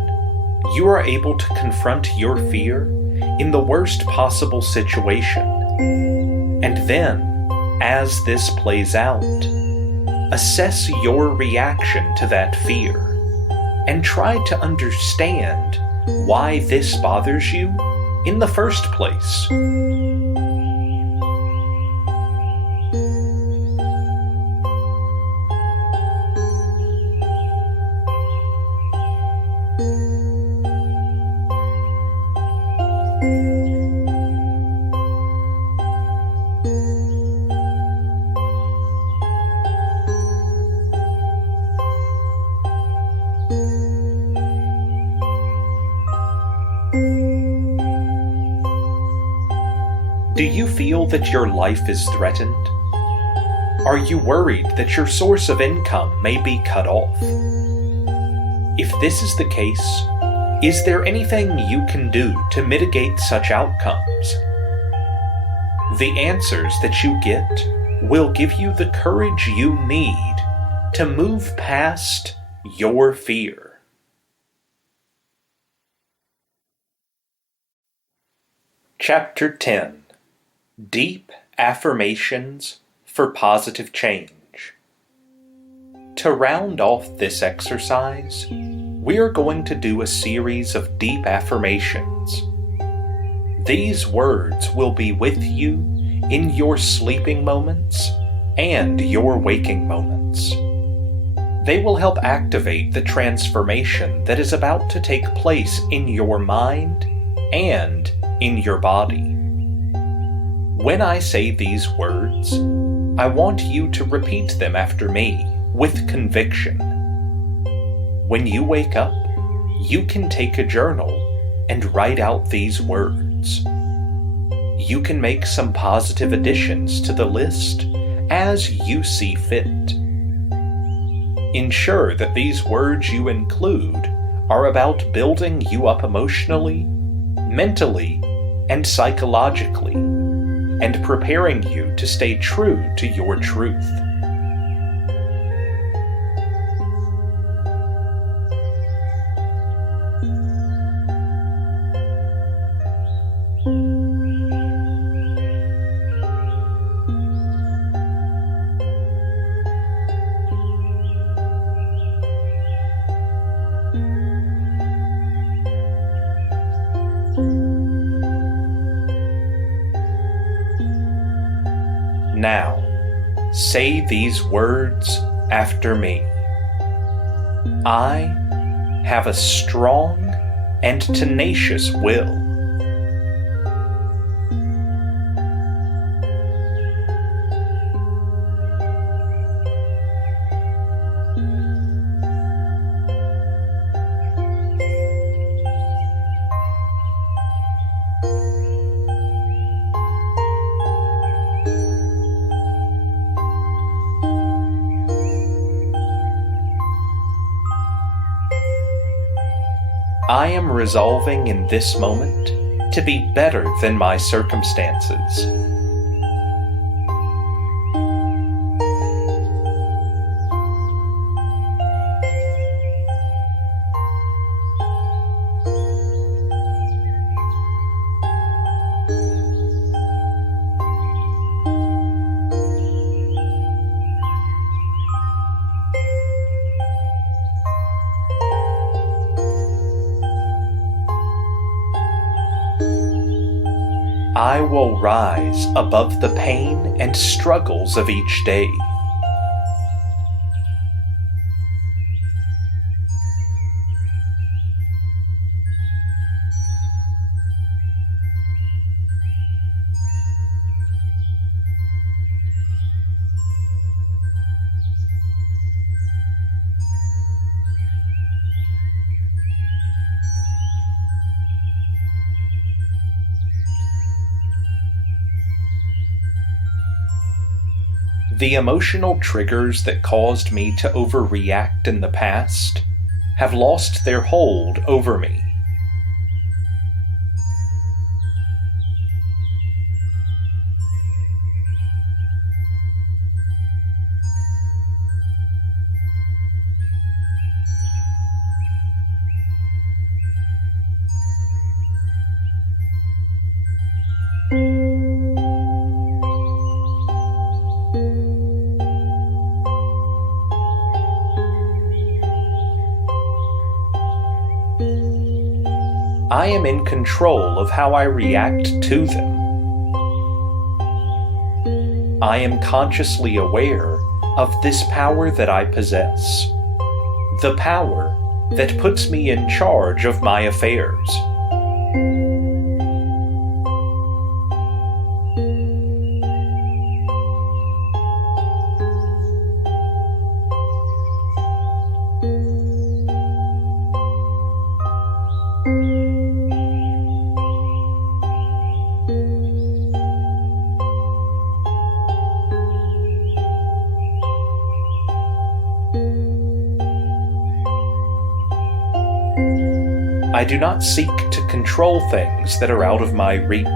you are able to confront your fear in the worst possible situation. And then, as this plays out, assess your reaction to that fear and try to understand why this bothers you in the first place. Do you feel that your life is threatened? Are you worried that your source of income may be cut off? If this is the case, is there anything you can do to mitigate such outcomes? The answers that you get will give you the courage you need to move past your fear. Chapter 10. Deep Affirmations for Positive Change. To round off this exercise, we are going to do a series of deep affirmations. These words will be with you in your sleeping moments and your waking moments. They will help activate the transformation that is about to take place in your mind and in your body. When I say these words, I want you to repeat them after me with conviction. When you wake up, you can take a journal and write out these words. You can make some positive additions to the list as you see fit. Ensure that these words you include are about building you up emotionally, mentally and psychologically, and preparing you to stay true to your truth. Now, say these words after me. I have a strong and tenacious will. I am resolving in this moment to be better than my circumstances. I will rise above the pain and struggles of each day. The emotional triggers that caused me to overreact in the past have lost their hold over me. I am in control of how I react to them. I am consciously aware of this power that I possess, the power that puts me in charge of my affairs. I do not seek to control things that are out of my reach.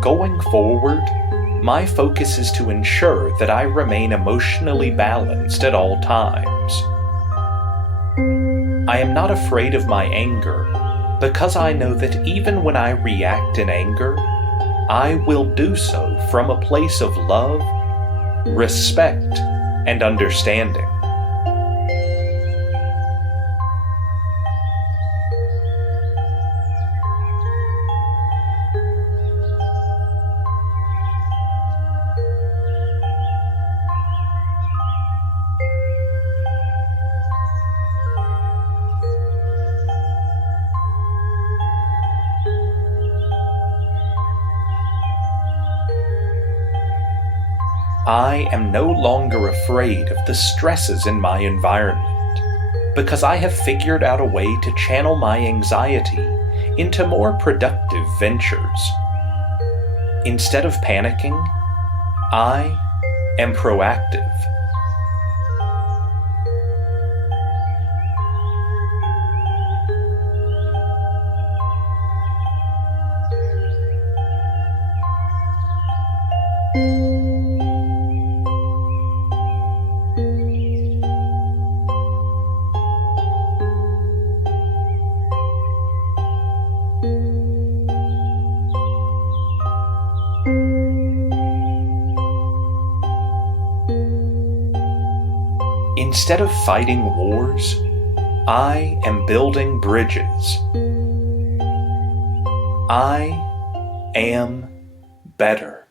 Going forward, my focus is to ensure that I remain emotionally balanced at all times. I am not afraid of my anger because I know that even when I react in anger, I will do so from a place of love, respect, and understanding. I am no longer afraid of the stresses in my environment because I have figured out a way to channel my anxiety into more productive ventures. Instead of panicking, I am proactive. Instead of fighting wars, I am building bridges. I am better.